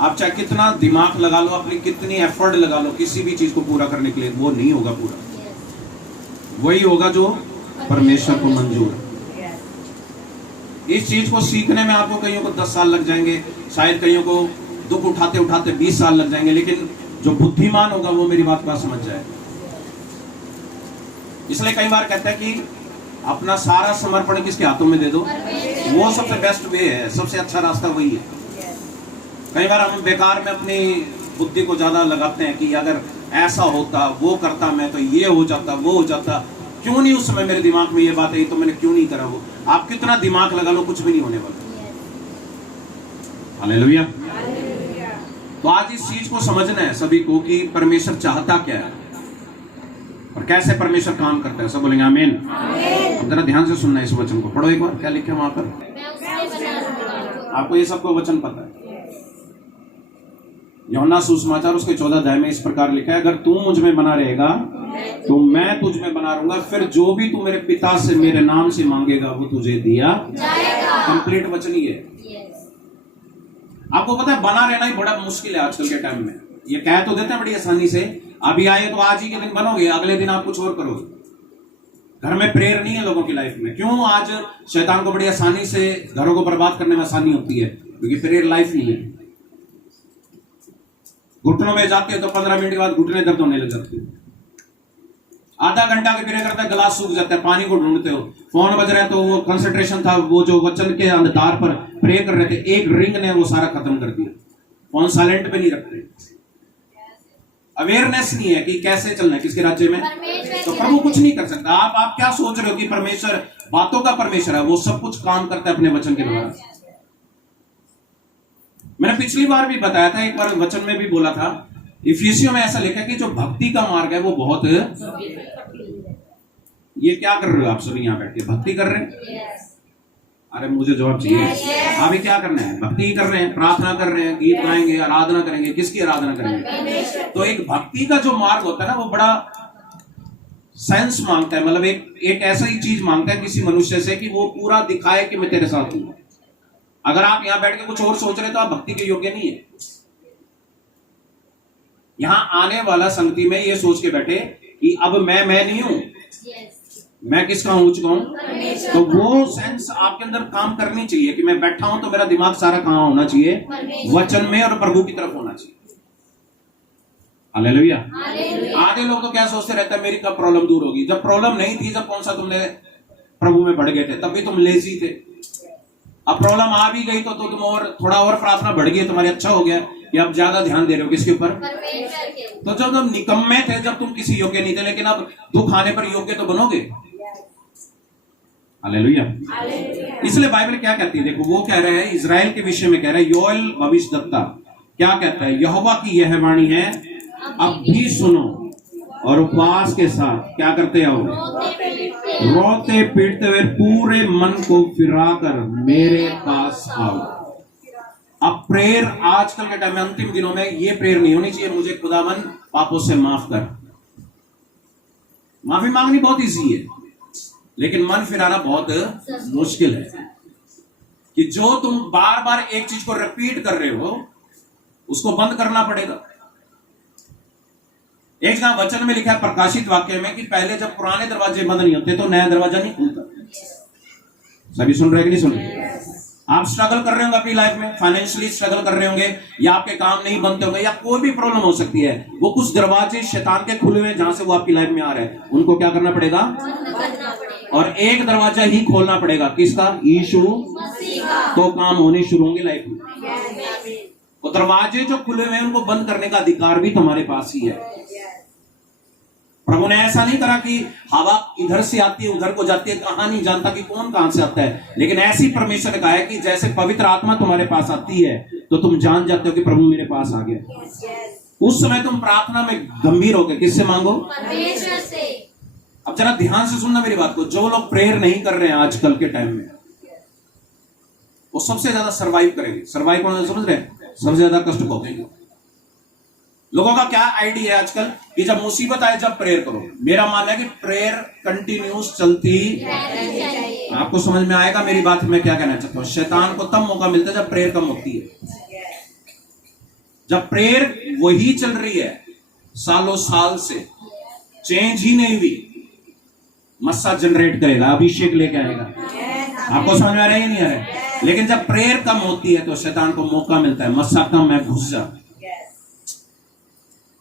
आप चाहे कितना दिमाग लगा लो, अपनी कितनी एफर्ट लगा लो, किसी भी चीज को पूरा करने के लिए, वो नहीं होगा पूरा। वही होगा जो परमेश्वर को मंजूर है। इस चीज को सीखने में आपको कईयों को 10 साल लग जाएंगे, शायद कईयों को दुख उठाते उठाते 20 साल लग जाएंगे, लेकिन जो बुद्धिमान होगा वो मेरी बात का समझ जाए। इसलिए कई बार कहते हैं कि अपना सारा समर्पण किसके हाथों में दे दो, वो सबसे बेस्ट वे है, सबसे अच्छा रास्ता वही है। कई बार हम बेकार में अपनी बुद्धि को ज्यादा लगाते हैं कि अगर ऐसा होता, वो करता मैं, तो ये हो जाता, वो हो जाता, क्यों नहीं उस समय मेरे दिमाग में ये बात आई, तो मैंने क्यों नहीं करा वो। आप कितना दिमाग लगा लो, कुछ भी नहीं होने वाला। हालेलुया। तो आज इस चीज को समझना है सभी को कि परमेश्वर चाहता क्या है और कैसे परमेश्वर काम करता है। सब बोलेंगे आमीन। अब जरा ध्यान से सुनना है इस वचन को। पढ़ो एक बार, क्या लिखे वहां पर, आपको ये सबको वचन पता है। यूहन्ना सुसमाचार उसके 14 अध्याय में इस प्रकार लिखा है, अगर तू मुझ में बना रहेगा तो मैं तुझ में बना रहूंगा, फिर जो भी तू मेरे पिता से मेरे नाम से मांगेगा वो तुझे दिया जाएगा। कंप्लीट वचन ही है। आपको पता है बना रहना ही बड़ा मुश्किल है आजकल के टाइम में। ये कह तो देते हैं बड़ी आसानी से, अभी आए तो आज ही के दिन बनोगे, अगले दिन आप कुछ और करोगे। घर में प्रेयर नहीं है लोगों की लाइफ में। क्यों? आज शैतान को बड़ी आसानी से घरों को बर्बाद करने में आसानी होती है, क्योंकि प्रेयर लाइफ नहीं है। घुटनों में जाते हैं तो 15 मिनट के बाद घुटने दर्द होने लग जाते हैं। आधा घंटा के प्रे करते हैं, गलास सूख जाता है, पानी को ढूंढते हो, फोन बज रहे हैं, तो वो कंसंट्रेशन था, वो जो वचन के आधार पर प्रे कर रहे थे, एक रिंग ने वो सारा खत्म कर दिया। फोन साइलेंट पे नहीं रखते। अवेयरनेस नहीं है कि कैसे चलना है किसके राज्य में। तो प्रभु कुछ नहीं कर सकता। आप क्या सोच रहे हो कि परमेश्वर बातों का परमेश्वर है? वो सब कुछ काम करता है अपने वचन के द्वारा। मैंने पिछली बार भी बताया था, एक बार वचन में भी बोला था, इफिसियों में ऐसा लिखा है कि जो भक्ति का मार्ग है वो बहुत। ये क्या कर रहे हो आप सब यहाँ बैठ के? भक्ति कर रहे हैं? अरे मुझे जवाब चाहिए। अभी क्या करना है? भक्ति कर रहे हैं, प्रार्थना कर रहे हैं, गीत गाएंगे, आराधना करेंगे। किसकी आराधना करेंगे? तो एक भक्ति का जो मार्ग होता है ना, वो बड़ा सेंस मांगता है। मतलब एक ऐसा ही चीज मांगता है किसी मनुष्य से कि वो पूरा दिखाए कि मैं तेरे साथ हूं। अगर आप यहां बैठ के कुछ और सोच रहे तो आप भक्ति के योग्य नहीं है। यहां आने वाला संगति में ये सोच के बैठे कि अब मैं नहीं हूं, मैं किसका हो चुका हूं। तो वो सेंस आपके अंदर काम करनी चाहिए कि मैं बैठा हूं तो मेरा दिमाग सारा कहां होना चाहिए? वचन में और प्रभु की तरफ होना चाहिए। हालेलुया। आधे लोग तो क्या सोचते रहते हैं, मेरी कब प्रॉब्लम दूर होगी? जब प्रॉब्लम नहीं थी, जब कौन सा तुमने प्रभु में बढ़ गए थे, तब भी तुम लेजी थे। अब प्रॉब्लम आ भी गई तो तुम और थोड़ा और प्रार्थना बढ़ गई तुम्हारी, अच्छा हो गया कि अब ज्यादा ध्यान दे रहे हो किसके ऊपर? तो जब तुम निकम्मे थे, जब तुम किसी योग्य नहीं थे, लेकिन अब दुख आने पर योग्य तो बनोगे। हालेलुया। इसलिए बाइबल क्या कहती है, देखो वो कह रहे हैं इजराइल के विषय में, कह रहे हैं योएल भविष्यद्वक्ता क्या कहता है, यहोवा की यह वाणी है, अब भी सुनो और उपवास के साथ क्या करते हो? रोते पीटते हुए पूरे मन को फिराकर मेरे पास आओ। अब प्रेयर आजकल के टाइम में, अंतिम दिनों में, ये प्रेयर नहीं होनी चाहिए, मुझे खुदावन पापों से माफ कर। माफी मांगनी बहुत इजी है, लेकिन मन फिराना बहुत मुश्किल है। कि जो तुम बार बार एक चीज को रिपीट कर रहे हो, उसको बंद करना पड़ेगा। एक जगह वचन में लिखा है प्रकाशित वाक्य में कि पहले जब पुराने दरवाजे बंद नहीं होते तो नया दरवाजा नहीं खुलता। सभी सुन रहे कि नहीं सुन रहे? आप स्ट्रगल कर रहे होंगे अपनी लाइफ में, फाइनेंशियली स्ट्रगल कर रहे होंगे, या आपके काम नहीं बनते होंगे, या कोई भी प्रॉब्लम हो सकती है। वो कुछ दरवाजे शैतान के खुले हुए जहां से वो आपकी लाइफ में आ रहे हैं, उनको क्या करना पड़ेगा? और एक दरवाजा ही खोलना पड़ेगा, किसका? यीशु तो काम होने शुरू होंगे लाइफ में। वो दरवाजे जो खुले हुए हैं उनको बंद करने का अधिकार भी तुम्हारे पास ही है। प्रभु ने ऐसा नहीं करा कि हवा इधर से आती है उधर को जाती है, कहां नहीं जानता कि कौन कहां से आता है। लेकिन ऐसी परमेश्वर ने कहा है कि जैसे पवित्र आत्मा तुम्हारे पास आती है तो तुम जान जाते हो कि प्रभु मेरे पास आ गया। उस समय तुम प्रार्थना में गंभीर होकर किससे मांगो? परमेश्वर से। अब जरा ध्यान से सुनना मेरी बात को। जो लोग प्रेयर नहीं कर रहे हैं आजकल के टाइम में, वो सबसे ज्यादा सर्वाइव करेंगे। सर्वाइव कौन समझ रहे हैं? सबसे ज्यादा कष्ट भोगेंगे। लोगों का क्या आइडिया है आजकल कि जब मुसीबत आए जब प्रेयर करो। मेरा मानना है कि प्रेयर कंटिन्यूस चलती। आपको समझ में आएगा मेरी बात, मैं क्या कहना चाहता हूं। शैतान को तब मौका मिलता है जब प्रेयर कम होती है। जब प्रेयर वही चल रही है सालों साल से, चेंज ही नहीं हुई, मस्सा जनरेट करेगा, अभिषेक लेके आएगा। आपको समझ में आ रहा है या नहीं आ रहा है? लेकिन जब प्रेयर कम होती है तो शैतान को मौका मिलता है, मस्सा कम है, घुस जा।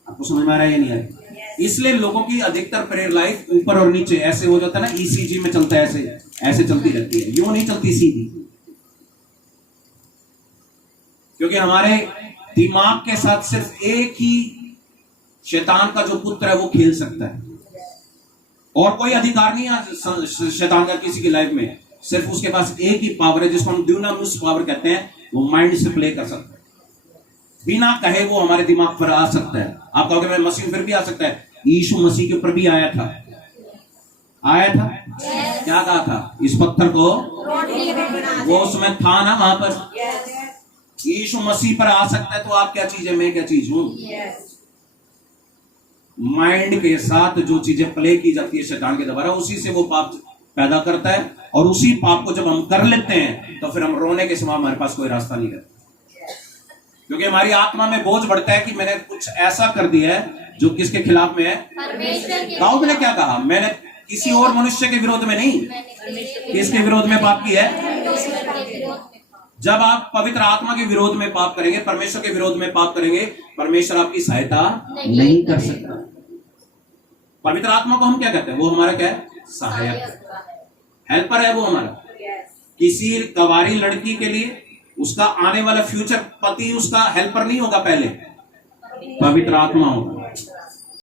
आपको समझ में आ रहा है या नहीं आ रहा है? इसलिए लोगों की अधिकतर प्रेयर लाइफ ऊपर और नीचे ऐसे हो जाता है ना, ईसीजी में चलता है, ऐसे ऐसे चलती रहती है, यूं नहीं चलती सीधी। क्योंकि हमारे दिमाग के साथ सिर्फ एक ही शैतान का जो पुत्र है वो खेल सकता है, और कोई अधिकार नहीं है शैतान का किसी की लाइफ में। सिर्फ उसके पास एक ही पावर है जिसको हम ड्यूनामिस पावर कहते हैं, वो माइंड से प्ले कर सकता है, बिना कहे वो हमारे दिमाग पर आ सकता है। आप कहोगे मैं मसीह फिर भी आ सकता है, यीशु मसीह के ऊपर भी आया था, आया था। क्या कहा था? इस पत्थर को, वो उसमें था ना वहां पर। यीशु मसीह पर आ सकता है तो आप क्या चीज है, मैं क्या चीज हूं। माइंड के साथ जो चीजें प्ले की जाती है शैतान के द्वारा, उसी से वो पाप पैदा करता है, और उसी पाप को जब हम कर लेते हैं तो फिर हम रोने के सिवा हमारे पास कोई रास्ता नहीं रहता, क्योंकि हमारी आत्मा में बोझ बढ़ता है कि मैंने कुछ ऐसा कर दिया है जो किसके खिलाफ में है। दाऊद ने क्या कहा? मैंने किसी और मनुष्य के विरोध में नहीं, किसके विरोध में पाप किया है। जब आप पवित्र आत्मा के विरोध में पाप करेंगे, परमेश्वर के विरोध में पाप करेंगे, परमेश्वर आपकी सहायता नहीं कर सकता। पवित्र आत्मा को हम क्या कहते हैं? वो हमारा क्या है? सहायक, हेल्पर है वो हमारा। किसी कवारी लड़की के लिए उसका आने वाला फ्यूचर पति उसका हेल्पर नहीं होगा, पहले पवित्र आत्मा होगा।